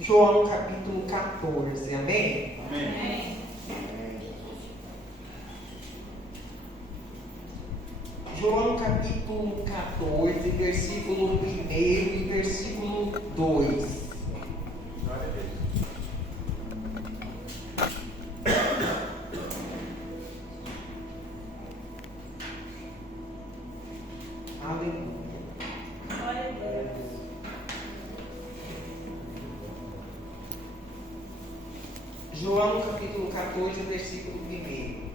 João capítulo 14, amém? Amém. João capítulo 14, versículo 1 e versículo 2. Glória a Deus. Aleluia. Glória a Deus. João capítulo 14, versículo 1.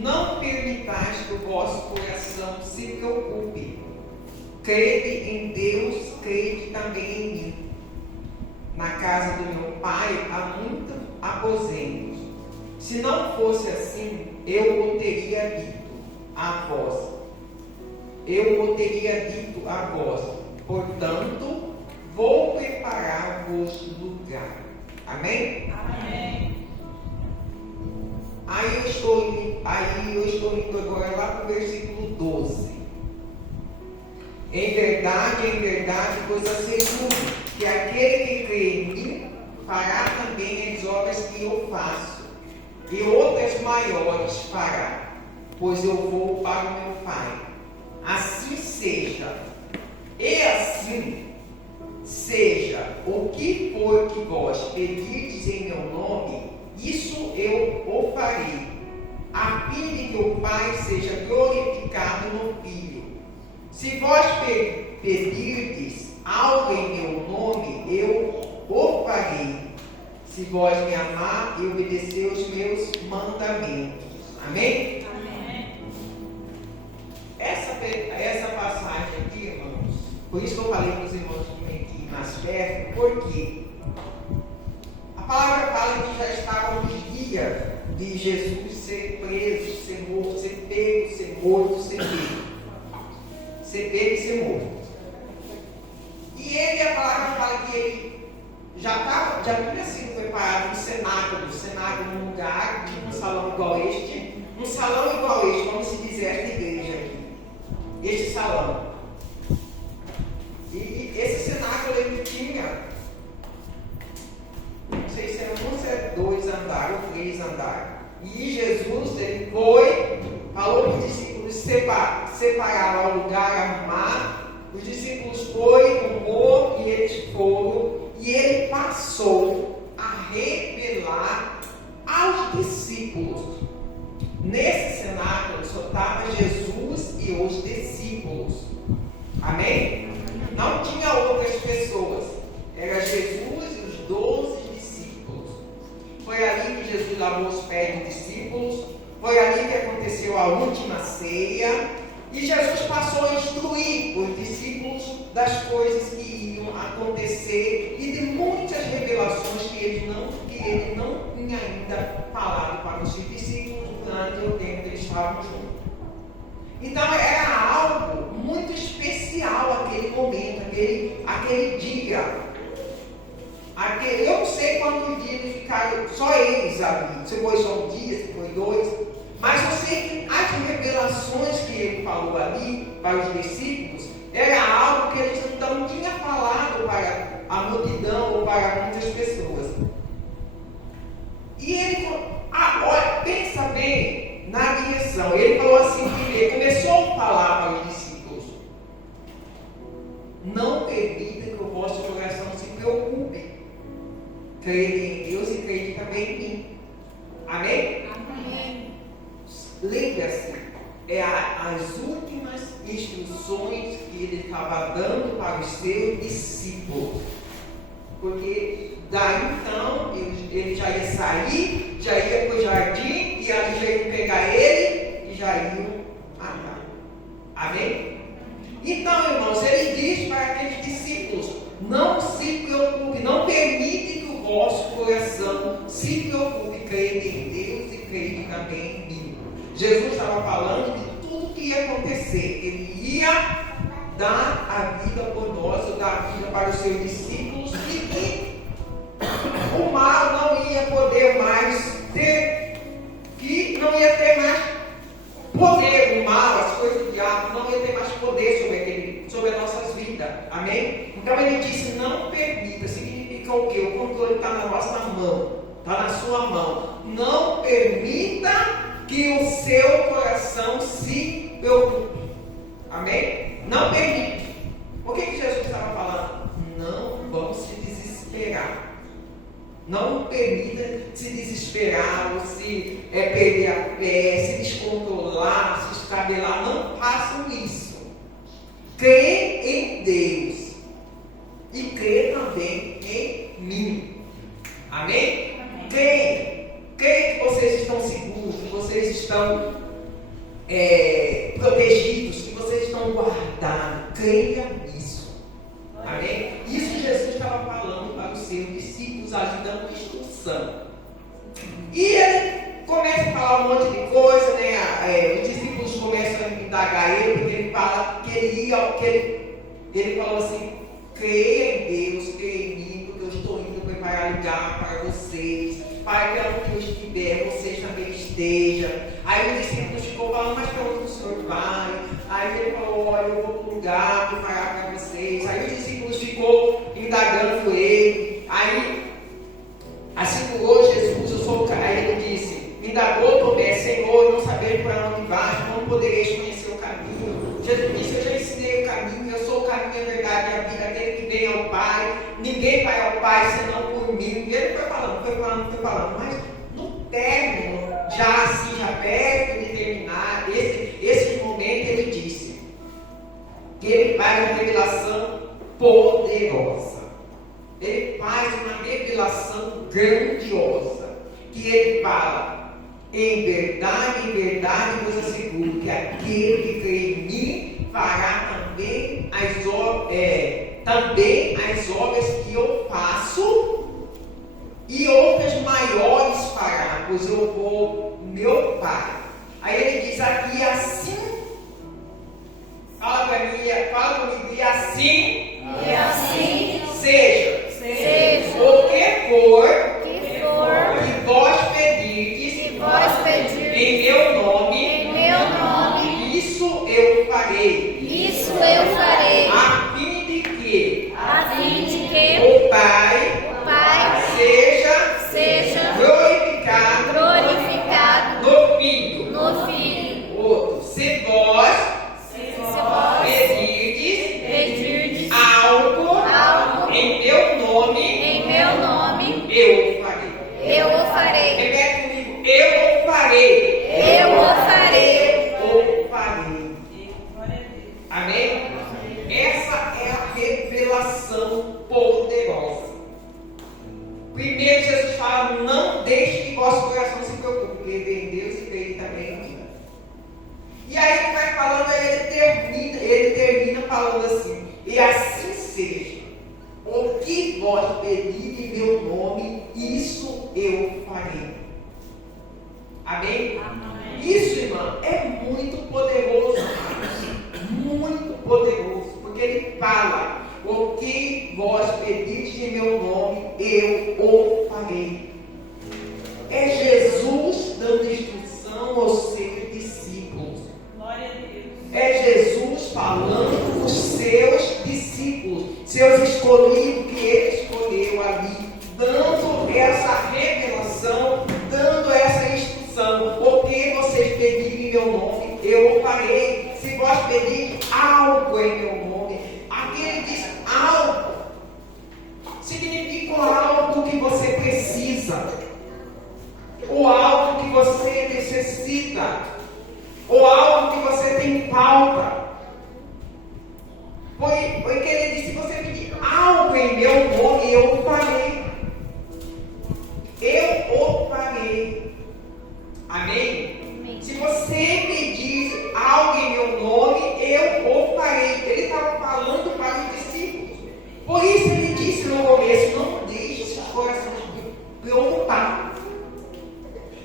Não permitais que o vosso coração se preocupe. Crede em Deus, crede também em mim. Na casa do meu pai há muitos aposentos. Se não fosse assim, eu o teria dito a vós. Portanto, vou preparar-vos lugar. Amém? Amém. Aí eu estou indo agora lá para o versículo 12. Em verdade, vos asseguro que aquele que crê em mim fará também as obras que eu faço, e outras maiores fará, pois eu vou para o meu Pai. Assim seja. E assim seja o que for que vós pedirdes em meu nome, isso eu o farei, a fim de que o Pai seja glorificado no Filho. Se vós pedirdes algo em meu nome, eu o farei. Se vós me amar e obedecer os meus mandamentos. Amém? Amém. Essa passagem aqui, irmãos, por isso que eu falei para os irmãos que vêm aqui mais perto, porque a palavra fala que já estavam nos dias de Jesus ser preso, ser morto, ser pego, ser morto, ser pego. Ser pego e ser morto. E a palavra fala que ele já tinha sido preparado no cenáculo num lugar, um salão igual este, como se diz esta igreja aqui. Este salão. E esse cenáculo ele tinha, não sei se era um, se era 2 andares ou 3 andares. E Jesus, ele falou para os discípulos separar o lugar, arrumar. Os discípulos foram, tomou e eles foram. E ele passou a revelar aos discípulos. Nesse cenáculo só estava Jesus e os discípulos. Amém? Não tinha outras pessoas. Era Jesus e os 12 discípulos. Foi ali que Jesus lavou os pés dos discípulos. Foi ali que aconteceu a última ceia. E Jesus passou a instruir os discípulos das coisas que iam acontecer e de muitas revelações que ele não tinha ainda falado para os seus discípulos durante o tempo que eles estavam juntos. Então era algo muito especial aquele momento, aquele dia. Eu não sei quantos dias eles ficaram, só eles ali, se foi só um dia, se foi 2, mas eu sei que as revelações que ele falou ali para os discípulos era algo que eles não tinham falado para a multidão ou para muitas pessoas. E ele olha, pensa bem na direção. Ele falou assim que ele começou a falar para os discípulos: não permita que o vosso coração se preocupe. Crede em Deus e crede também em mim. Amém? Amém. Lembre-se, as últimas instruções que ele estava dando para os seus discípulos. Porque daí então ele já ia sair, já ia para o jardim, e aí já iam pegar ele e já iam matar. Amém? Então, irmãos, ele diz para aqueles discípulos: não se preocupe, não permite que o vosso coração se preocupe, crede em Deus e crede também em mim. Jesus estava falando de tudo que ia acontecer. Ele ia dar a vida por nós, ou dar a vida para os seus discípulos, e que o mal não ia poder mais ter, que não ia ter mais poder, o mal, as coisas do diabo, não ia ter mais poder sobre as nossas vidas. Amém? Amém? Então ele disse, não permita. Significa o quê? O controle está na nossa mão, está na sua mão. Não permita que o seu coração se preocupe. Amém? Não permita. O que Jesus estava falando? Não vamos se desesperar. Não permita se desesperar ou se perder a fé, se descontrolar, se escabelar. Não façam isso. Crê em Deus e crê também em mim. Amém? Crê que vocês estão seguros, que vocês estão protegidos, que vocês estão guardados. Creia nisso. Amém? Isso Jesus estava falando para os seus discípulos, ajudando a instrução. E ele começa a falar um monte de coisa, né? Os discípulos começam a indagar ele, porque ele fala que ele falou assim: creia em Deus, creia em mim, porque eu estou indo preparar lugar para vocês, para que onde eu estiver, vocês também estejam. Aí os discípulos ficou falando, mas para onde o Senhor vai? Aí ele falou, olha, eu vou para um lugar preparar para vocês. Aí os discípulos ficou indagando ele. Aí assegurou Jesus, eu sou o cara. Aí ele disse, indagou Tomé, Senhor, não saber para onde vais, não podereis conhecer o caminho. Jesus disse, eu já ensinei o caminho, eu sou o caminho, a verdade e a vida, aquele que vem ao Pai. Ninguém vai ao Pai senão por mim. E ele foi falando, mas no término, já assim, já perto de terminar, esse momento ele disse que ele faz uma revelação poderosa. Ele faz uma revelação grandiosa, que ele fala, em verdade vos asseguro que aquele que crê em mim fará também as obras que eu faço, e outras maiores fará, pois eu vou meu Pai. Aí ele diz aqui, assim, fala comigo, e assim seja. O que for que vós pedirdes em meu nome, isso eu farei, a fim de que o Pai seja glorificado no Filho. Outro, se vós pedirdes algo em meu nome, eu o farei. Repete comigo, eu o farei. Amém? Essa é a revelação poderosa. Primeiro Jesus fala, não deixe que vosso coração se preocupe, crê em Deus e crê também em mim. E aí ele vai falando, aí ele termina falando assim, e assim seja, o que vós pedirem em meu nome, isso eu farei. Amém? Isso, irmão, é muito poderoso, muito poderoso, porque ele fala, o que vós pedirdes em meu nome, eu o farei. É Jesus dando instrução aos seus discípulos. Glória a Deus. É Jesus falando com os seus discípulos, seus escolhidos que ele escolheu ali, dando essa revelação, dando essa instrução. O que vocês pedirem em meu nome, eu o farei. Se vós pedirem algo em meu nome, aqui ele diz algo, significa algo que você precisa, ou algo que você necessita, ou algo que você tem falta. Foi que ele disse, se você pedir algo em meu nome, eu o farei. Eu o farei. Amém? Se você pedir algo em meu nome, eu o farei. Ele estava falando para os discípulos. Por isso ele disse no começo, não deixe seus corações preocupados.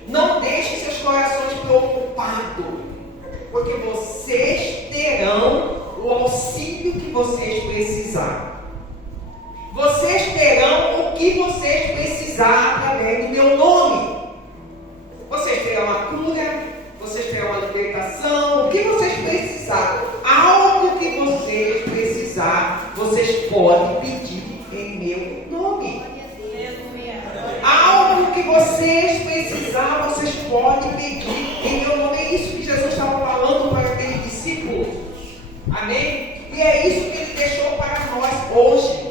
Não deixe seus corações preocupados, porque vocês terão o auxílio que vocês precisarem. Vocês terão o que vocês precisarem através do meu nome. Vocês terão a cura, vocês terão a libertação, o que vocês precisarem. Algo que vocês precisarem, vocês podem pedir em meu nome. Aleluia. Algo que vocês precisar, vocês podem pedir em meu nome. É isso que Jesus estava falando para aqueles discípulos. Amém? E é isso que ele deixou para nós hoje.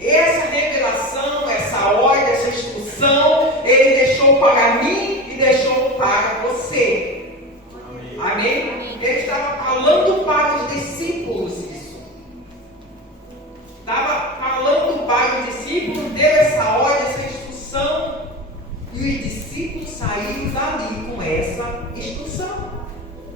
Essa revelação, essa ordem, essa instrução, ele deixou para mim e deixou para você. Amém? Ele estava falando para os discípulos isso. Estava falando para os discípulos, deu essa ordem, essa instrução. E os discípulos saíram dali com essa instrução.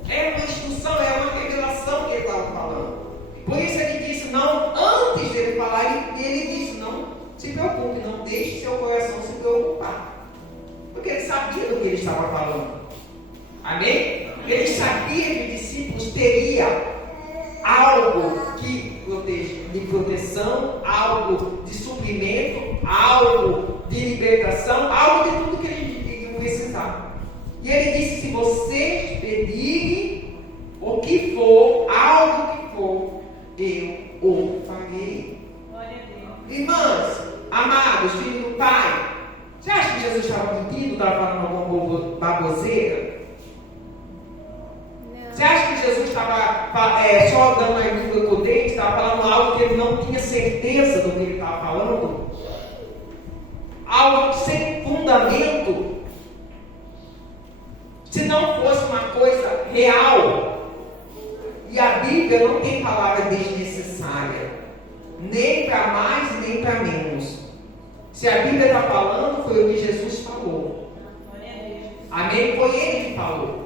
É uma instrução, é uma revelação que ele estava falando. Por isso ele disse, não, antes dele falar, ele disse, não se preocupe, não deixe seu coração se preocupar. Porque ele sabia do que ele estava falando. Amém? Ele sabia que os discípulos teriam algo de proteção, algo de suprimento, algo de libertação, algo de tudo que eles iriam precisar. E ele disse, se vocês pedirem o que for, algo que for, eu o farei. Glória a Deus. Irmãs, amados, filhos do Pai, você acha que Jesus estava mentindo, estava falando alguma baboseira? Você acha que Jesus estava só dando a língua com o dente, estava falando algo que ele não tinha certeza do que ele estava falando? Algo sem fundamento? Se não fosse uma coisa real, e a Bíblia não tem palavra desnecessária, nem para mais, nem para menos. Se a Bíblia está falando, foi o que Jesus falou. Glória a Deus. Amém? Foi ele que falou.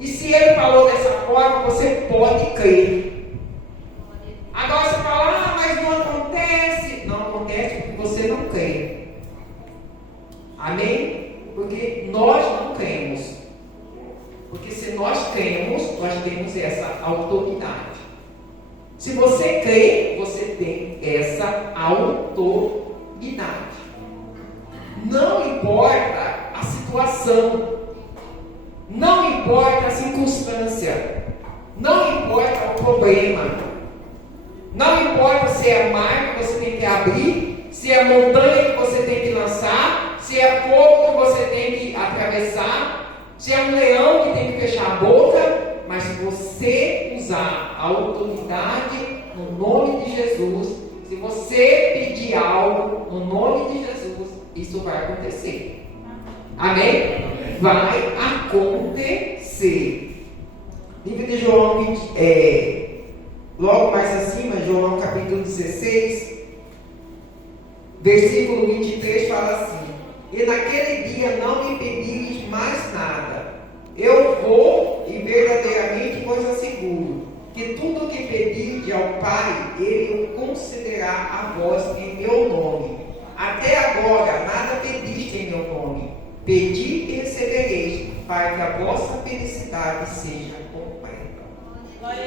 E se ele falou dessa forma, você pode crer. Agora você fala, mas não acontece. Não acontece porque você não crê. Amém? Porque nós não cremos. Porque se nós cremos, nós temos essa autoridade. Se você crê, você tem essa autoridade. Não importa a situação. Não importa a circunstância, não importa o problema, não importa se é mar que você tem que abrir, se é montanha que você tem que lançar, se é fogo que você tem que atravessar, se é um leão que tem que fechar a boca, mas se você usar a autoridade no nome de Jesus, se você pedir algo no nome de Jesus, isso vai acontecer. Amém? Vai acontecer. Livro de João, logo mais acima, João capítulo 16, versículo 23 fala assim: e naquele dia não me pedires mais nada. Eu vou e verdadeiramente vos asseguro que tudo que pedirdes ao Pai, Ele o concederá a vós em meu nome. Até agora nada pediste em meu nome. Pedi e recebereis, para que a vossa felicidade seja completa.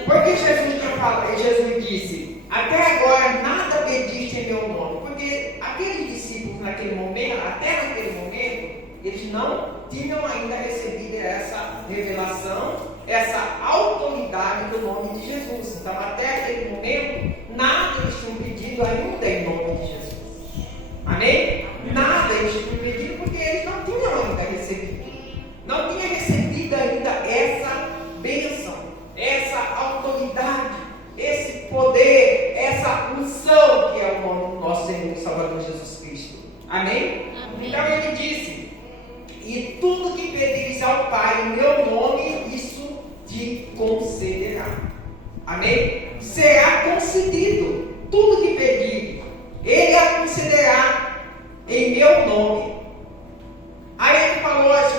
Porque Jesus disse, até agora nada pediste em meu nome. Porque aqueles discípulos naquele momento, até naquele momento, eles não tinham ainda recebido essa revelação, essa autoridade do nome de Jesus. Então até aquele momento, nada eles tinham pedido ainda em nome de Jesus. Amém? Nada eles tinham pedido porque eles não tinham ainda recebido. Não tinham recebido ainda essa bênção, essa autoridade, esse poder, essa unção que é o nome do nosso Senhor e Salvador Jesus Cristo. Amém? Amém? Então ele disse, e tudo que pedires ao Pai em meu nome, isso te concederá. Amém? Será concedido. Tudo que pedir, Ele a concederá em meu nome. Aí ele falou, se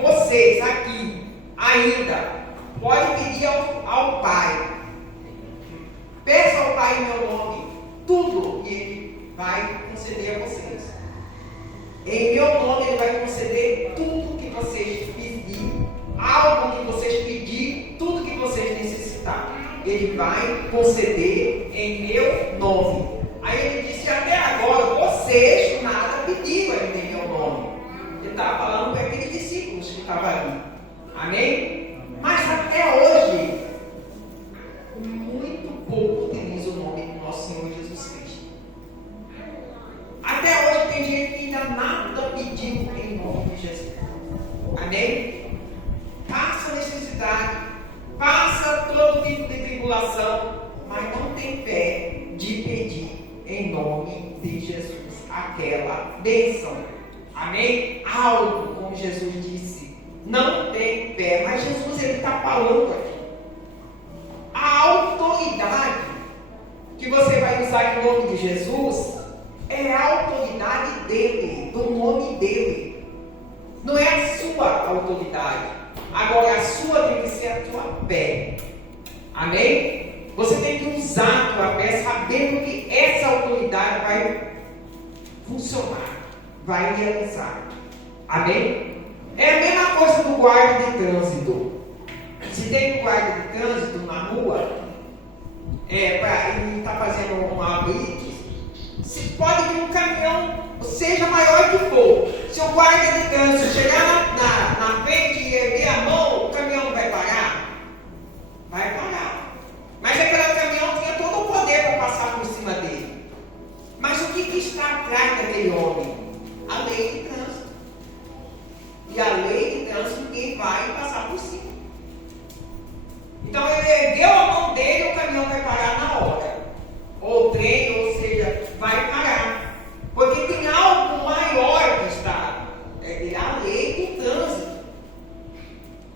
vocês aqui ainda podem pedir ao Pai. Peça ao Pai em meu nome tudo e Ele vai conceder a vocês. Em meu nome Ele vai conceder tudo que vocês pedirem, algo que vocês pedirem, tudo que vocês necessitarem. Ele vai conceder em meu nome. Aí ele disse, até agora vocês nada pediram ainda em meu nome. Ele estava falando para aqueles discípulos que estavam ali. Amém? Mas até hoje, muito pouco utiliza o nome de pedir em nome de Jesus aquela bênção. Amém? Algo, como Jesus disse, não tem pé. Mas Jesus, ele está falando aqui. A autoridade que você vai usar em nome de Jesus é a autoridade dele, do nome dele. Não é a sua autoridade. Agora, a sua tem que ser a tua fé. Amém? Você tem que usar a tua fé sabendo que essa autoridade vai funcionar, vai realizar. Amém? É a mesma coisa do guarda de trânsito. Se tem um guarda de trânsito na rua, e está fazendo uma blitz, se pode vir um caminhão, seja maior que for, se o guarda de trânsito chegar na frente e erguer a mão, o caminhão não vai parar? Vai parar. Mas aquele caminhão tinha todo o poder para passar por cima dele. Mas o que está atrás daquele homem? A lei de trânsito. E a lei de trânsito ninguém vai passar por cima. Então ele ergueu a mão dele, o caminhão vai parar na hora. Ou o trem, ou seja, vai parar. Porque tem algo maior que está. É a lei do trânsito.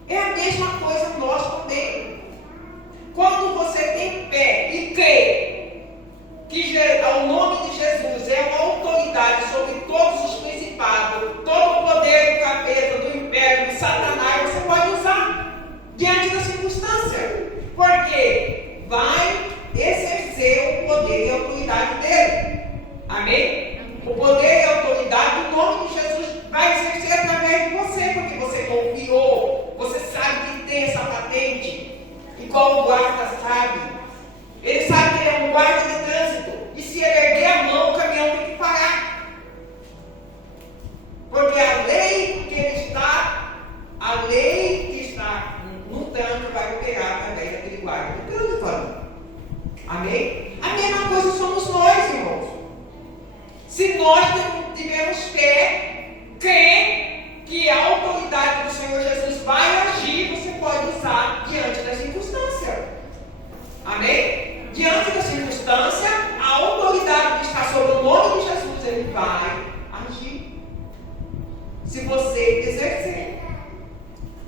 É a mesma coisa nós também. Quando você tem fé e crê que o nome de Jesus é uma autoridade sobre todos os principados, todo o poder do capeta, do império, de Satanás, você pode usar diante da circunstância. Porque vai exercer o poder e a autoridade dele. Amém? O poder e a autoridade do nome de Jesus vai exercer através de você, porque você confiou, você sabe que tem essa patente, igual o guarda sabe. Ele sabe que ele é um guarda de trânsito, e se ele erguer a mão, o caminhão tem que parar. Porque a lei que está no trânsito vai operar através daquele guarda de trânsito. Amém? A mesma coisa somos nós, irmãos. Se nós tivermos fé, crer que a autoridade do Senhor Jesus vai agir, você pode usar diante da circunstância. Amém? Diante da circunstância, a autoridade que está sobre o nome de Jesus, ele vai agir. Se você exercer.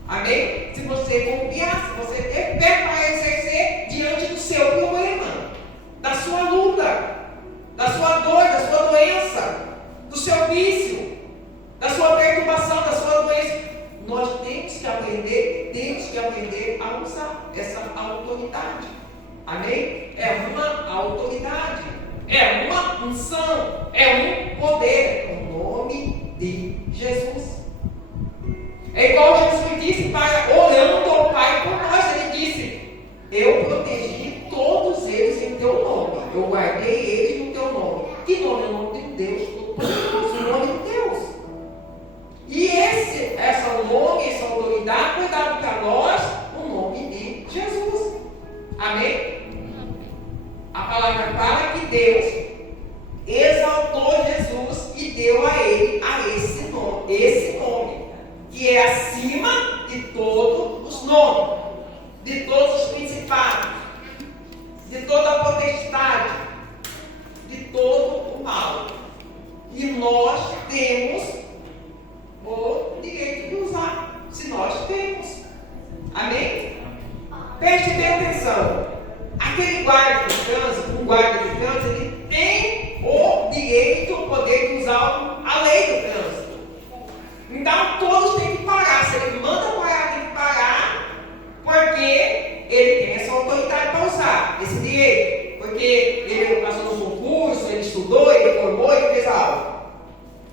Amém? Se você confiar, se você ter fé para exercer diante do seu problema, da sua luta, da sua dor, da sua doença, do seu vício, da sua perturbação, da sua doença. Nós temos que aprender a usar essa autoridade. Amém? É uma autoridade, é uma unção, é um poder, o nome de Jesus. É igual Jesus disse, orando ao Pai por nós, ele disse: eu protegi todos eles em teu nome, eu guardei eles no teu nome. Que nome? O nome de Deus Todo-Poderoso, o nome de Deus. E essa autoridade foi dada para nós, o nome de Jesus. Amém? A palavra fala que Deus exaltou Jesus e deu a ele esse nome, que é acima de todos os nomes, de todos os principados, de toda a potestade, de todo o mal. E nós temos o direito de usar, se nós temos. Amém? Preste bem atenção. Aquele guarda de trânsito, ele tem o direito, o poder de usar a lei do trânsito. Então todos têm que parar. Se ele manda parar, tem que parar, porque ele tem essa autoridade para usar esse direito. Porque ele passou no concurso, ele estudou, ele formou, ele fez algo.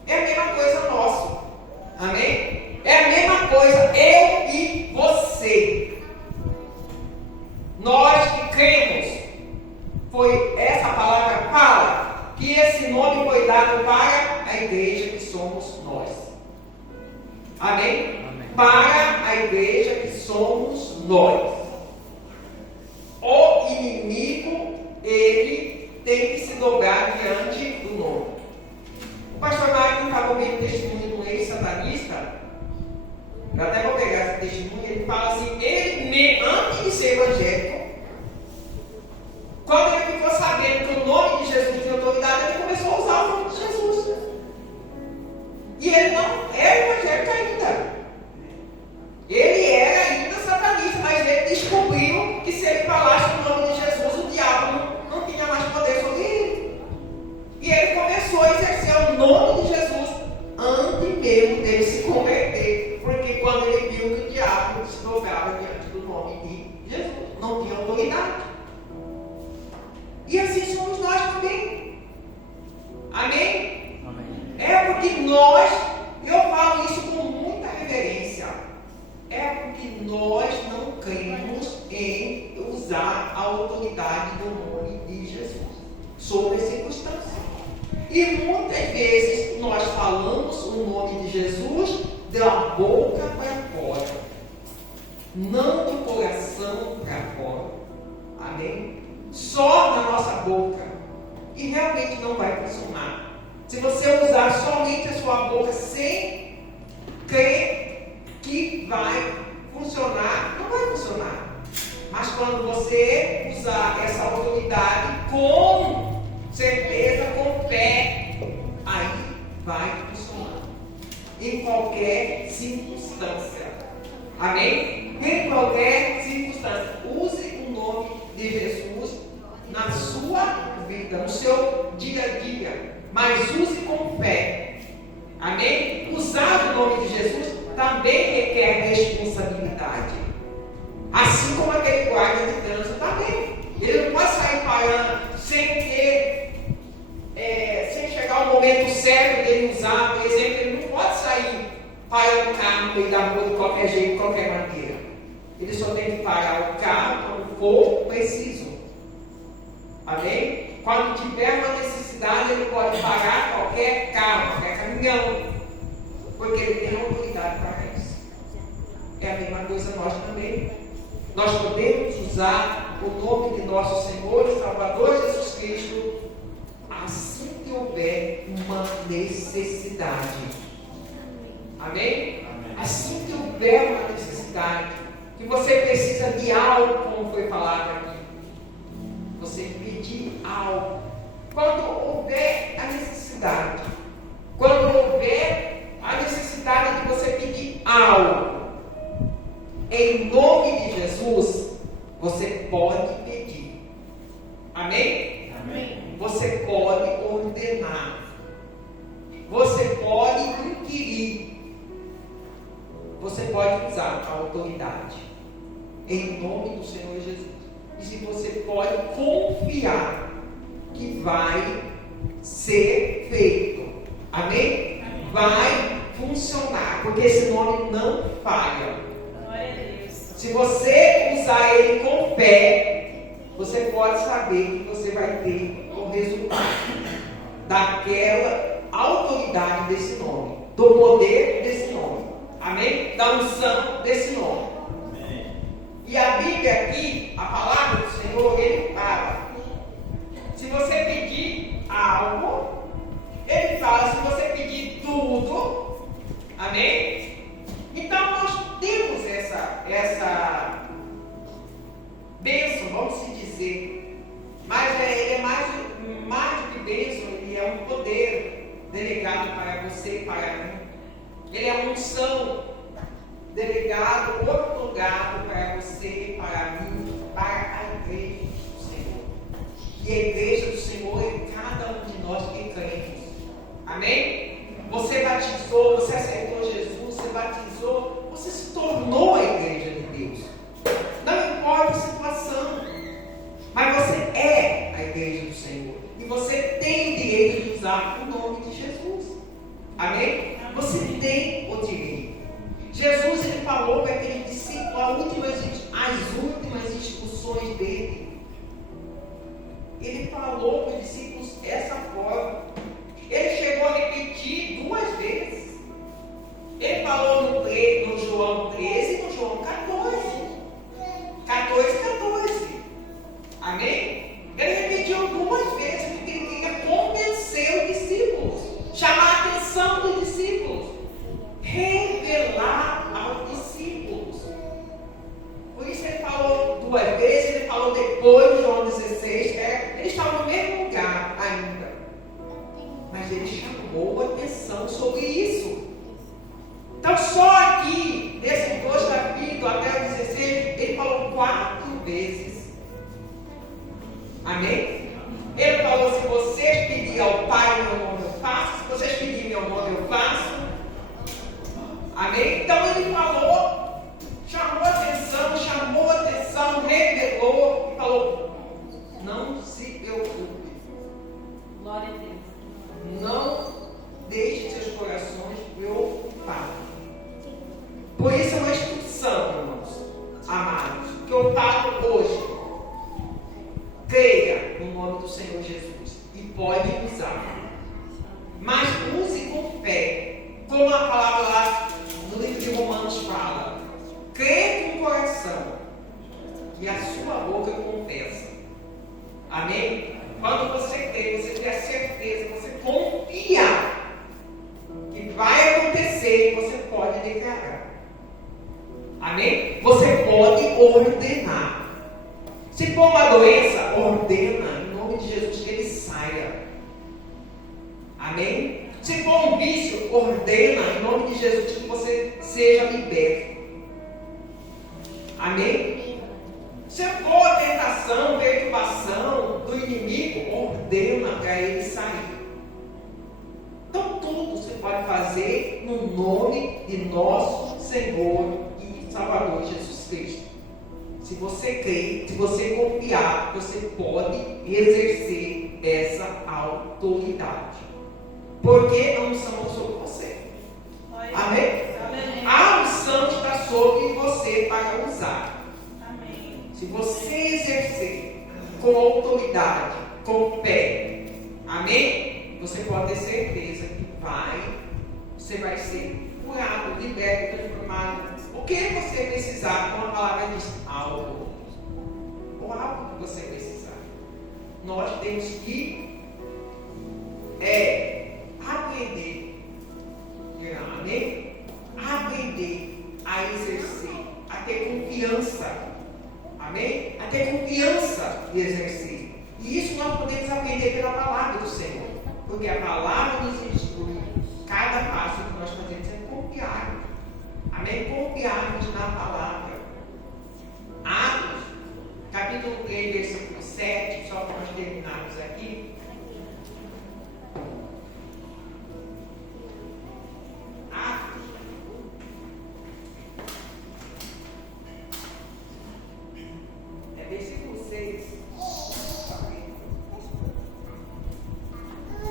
É a mesma coisa nossa. Amém? É a mesma coisa eu e você. Nós que cremos, essa palavra fala que esse nome foi dado para a igreja que somos nós. Amém? Amém. Para a igreja que somos nós. O inimigo, ele tem que se dobrar diante do nome. O pastor Mário estava ouvindo o testemunho de um ex-satanista. Eu até vou pegar esse testemunho. Ele fala assim: ele, antes de ser evangélico, quando ele ficou sabendo que o nome sobre as circunstâncias. E muitas vezes nós falamos o nome de Jesus da boca para fora, não do coração para fora. Amém? Só na nossa boca. E realmente não vai funcionar. Se você usar somente a sua boca sem crer que vai funcionar, não vai funcionar. Mas quando você usar essa autoridade com certeza, com fé, aí vai funcionar. Em qualquer circunstância. Amém? Em qualquer circunstância. Use o nome de Jesus na sua vida, no seu dia a dia. Mas use com fé. Amém? Usar o nome de Jesus também requer responsabilidade. Assim como aquele guarda de trânsito também. Ele não pode sair parando sem chegar o momento certo dele usar. Por exemplo, ele não pode sair parando o carro no meio da rua de qualquer jeito, de qualquer maneira. Ele só tem que parar o carro quando for preciso. Amém? Quando tiver uma necessidade, ele pode parar qualquer carro, qualquer caminhão, porque ele tem autoridade para isso. É a mesma coisa nós também. Nós podemos usar o nome de nosso Senhor e Salvador Jesus Cristo assim que houver uma necessidade. Amém? Assim que houver uma necessidade, que você precisa de algo, como foi falado aqui. Você pedir algo. Quando houver a necessidade. Quando houver a necessidade de você pedir algo. Em nome de Jesus, você pode pedir. Amém? Amém. Você pode ordenar. Você pode inquirir. Você pode usar a autoridade. Em nome do Senhor Jesus. E se você pode confiar que vai ser feito. Amém? Vai funcionar. Porque esse nome não falha. Glória a Deus. Se você usar ele com fé, você pode saber que você vai ter o resultado daquela autoridade desse nome, do poder desse nome. Amém? Da unção desse nome. Amém. E a Bíblia aqui, a palavra do Senhor, ele fala. Se você pedir algo, ele fala, se você pedir tudo, amém? Então nós temos essa bênção, vamos se dizer. Mas ele é mais do que bênção, ele é um poder delegado para você e para mim. Ele é uma unção delegado, otorgado para você e para mim, para a igreja do Senhor. E a igreja do Senhor é cada um de nós que cremos. Amém? Você batizou, você aceitou Jesus, você batizou, você se tornou a igreja de Deus. Não importa a situação, mas você é a igreja do Senhor. E você tem o direito de usar o nome de Jesus. Amém? Você tem o direito. Jesus, ele falou para aqueles discípulos as últimas instruções dele. Ele falou para os discípulos dessa forma. Ele chegou a repetir 2 vezes. Ele falou no João 13 e no João 14. 14. Amém? Ele repetiu 2 vezes porque ele queria convencer os discípulos, chamar a atenção dos discípulos, revelar aos discípulos. Por isso ele falou 2 vezes, ele falou depois, João 16, eles estavam no mesmo lugar ainda. Mas ele chamou a atenção sobre isso. Então só aqui, nesses 2 capítulos até o 16, ele falou 4 vezes. Amém? Ele falou, se vocês pedirem ao Pai meu nome eu faço, se vocês pedirem meu nome eu faço. Amém? Então ele falou, chamou atenção, revelou e falou, não se preocupe. Glória a Deus. Não deixe seus corações preocupados. Por isso é uma instrução, irmãos, amados, que eu falo hoje. Creia no nome do Senhor Jesus. pode usar. Mas use com fé. Como a palavra lá no livro de Romanos fala. Crê com o coração e a sua boca confessa. Amém? Quando você crê, você tem a certeza, você confia que vai acontecer, você pode declarar. Amém? Você pode ordenar. Se for uma doença, ordena em nome de Jesus que ele saia. Amém? Se for um vício, ordena em nome de Jesus que você seja liberto. Amém? Se for a tentação, perturbação do inimigo, ordena para ele sair. Então tudo você pode fazer no nome de nosso Senhor e Salvador Jesus Cristo. Se você crer, se você confiar, você pode exercer essa autoridade. Porque a unção está sobre você. Amém? Amém. A unção está sobre você para usar. Amém. Se você exercer com autoridade, com fé, amém? Você pode ter certeza que você vai ser curado, liberto, transformado. O que você precisar, como a palavra diz, algo. Ou algo que você precisar. Nós temos que aprender, amém? Aprender a exercer, a ter confiança, amém? A ter confiança de exercer. E isso nós podemos aprender pela palavra do Senhor, porque a palavra nos instrui. Cada passo que nós fazemos é confiar, amém? Confiarmos na palavra. Atos, capítulo 3, versículo 7, só para nós terminarmos aqui. Versículo 6.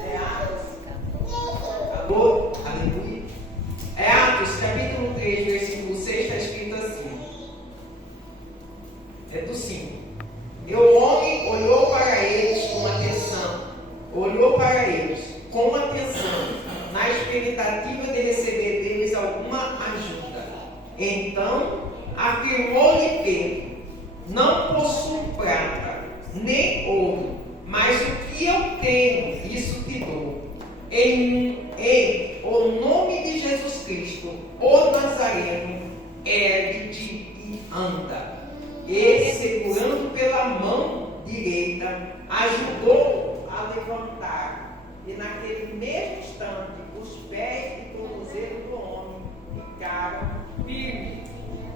É Atos. Alô? Aleluia. É Atos, capítulo 3, versículo 6, está escrito assim. É do 5. E o homem olhou para eles com atenção, na expectativa de receber deles alguma ajuda. Então, afirmou-lhe que não possuo prata, nem ouro, mas o que eu tenho, isso te dou. Em o nome de Jesus Cristo, o Nazareno, ergue-te e anda. E, segurando pela mão direita, ajudou a levantar. E naquele mesmo instante, os pés e tornozelo do homem ficaram firmes.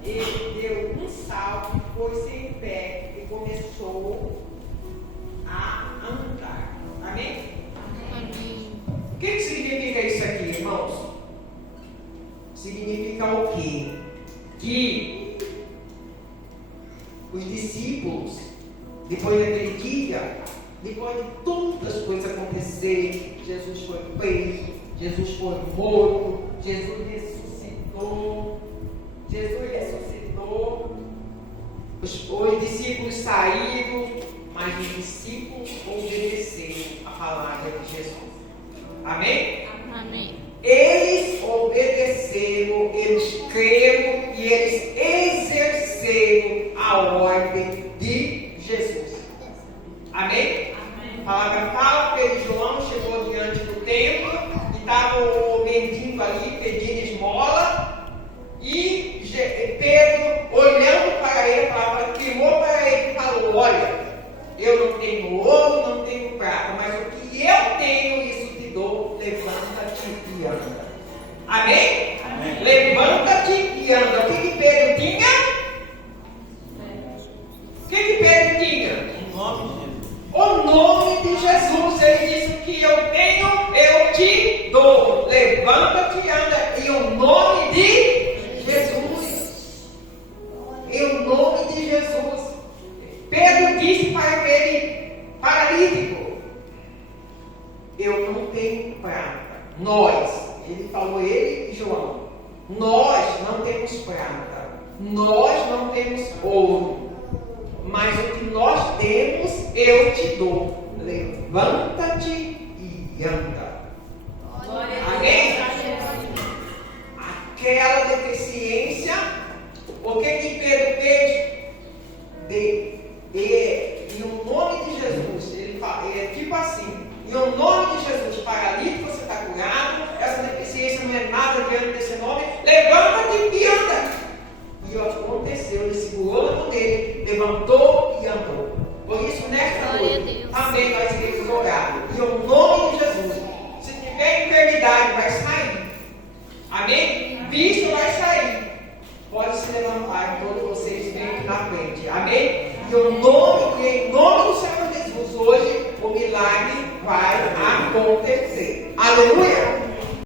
Ele deu um salto, pôs-se em pé e começou a andar. Amém? Amém. O que significa isso aqui, irmãos? Significa o quê? Que os discípulos, depois daquele dia, depois de todas as coisas acontecerem, Jesus foi preso, Jesus foi morto, Jesus ressuscitou. Os discípulos saíram, mas os discípulos obedeceram a palavra de Jesus. Amém? Amém. Eles obedeceram, eles creram e eles exerceram a ordem de Jesus. Amém? Amém. A palavra fala que João chegou diante do templo e estava o mendigo ali pedindo esmola. E Pedro, olhando para ele, clamou para ele e falou: olha, eu não tenho ouro, não tenho prata, mas o que eu tenho, isso te dou. Levanta-te e anda. Amém? Amém. Levanta-te e anda. O que Pedro tinha? O que Pedro tinha? Em nome de Jesus. O nome de Jesus. Ele disse: o que eu tenho, eu te dou. Levanta-te e anda. E o nome de Jesus. Em nome de Jesus. Pedro disse para aquele paralítico: eu não tenho prata. Ele falou, ele e João, nós não temos prata, nós não temos ouro, mas o que nós temos eu te dou. levanta-te e anda. Glória a Amém? Deus. Aquela deficiência, o que que Pedro fez? Em o nome de Jesus, ele é tipo assim, em o nome de Jesus, paralítico, você está curado, essa deficiência não é nada diante desse nome, levanta-te e anda. E aconteceu, ele segurou a mão dele, levantou e andou. Por isso, nesta noite, também nós iremos orar. E o nome de Jesus, se tiver enfermidade, vai sair. Amém? Vício vai sair. Pode se levantar, todos vocês vêm aqui na frente. Amém? E em nome do Senhor Jesus, hoje o milagre vai acontecer. Aleluia!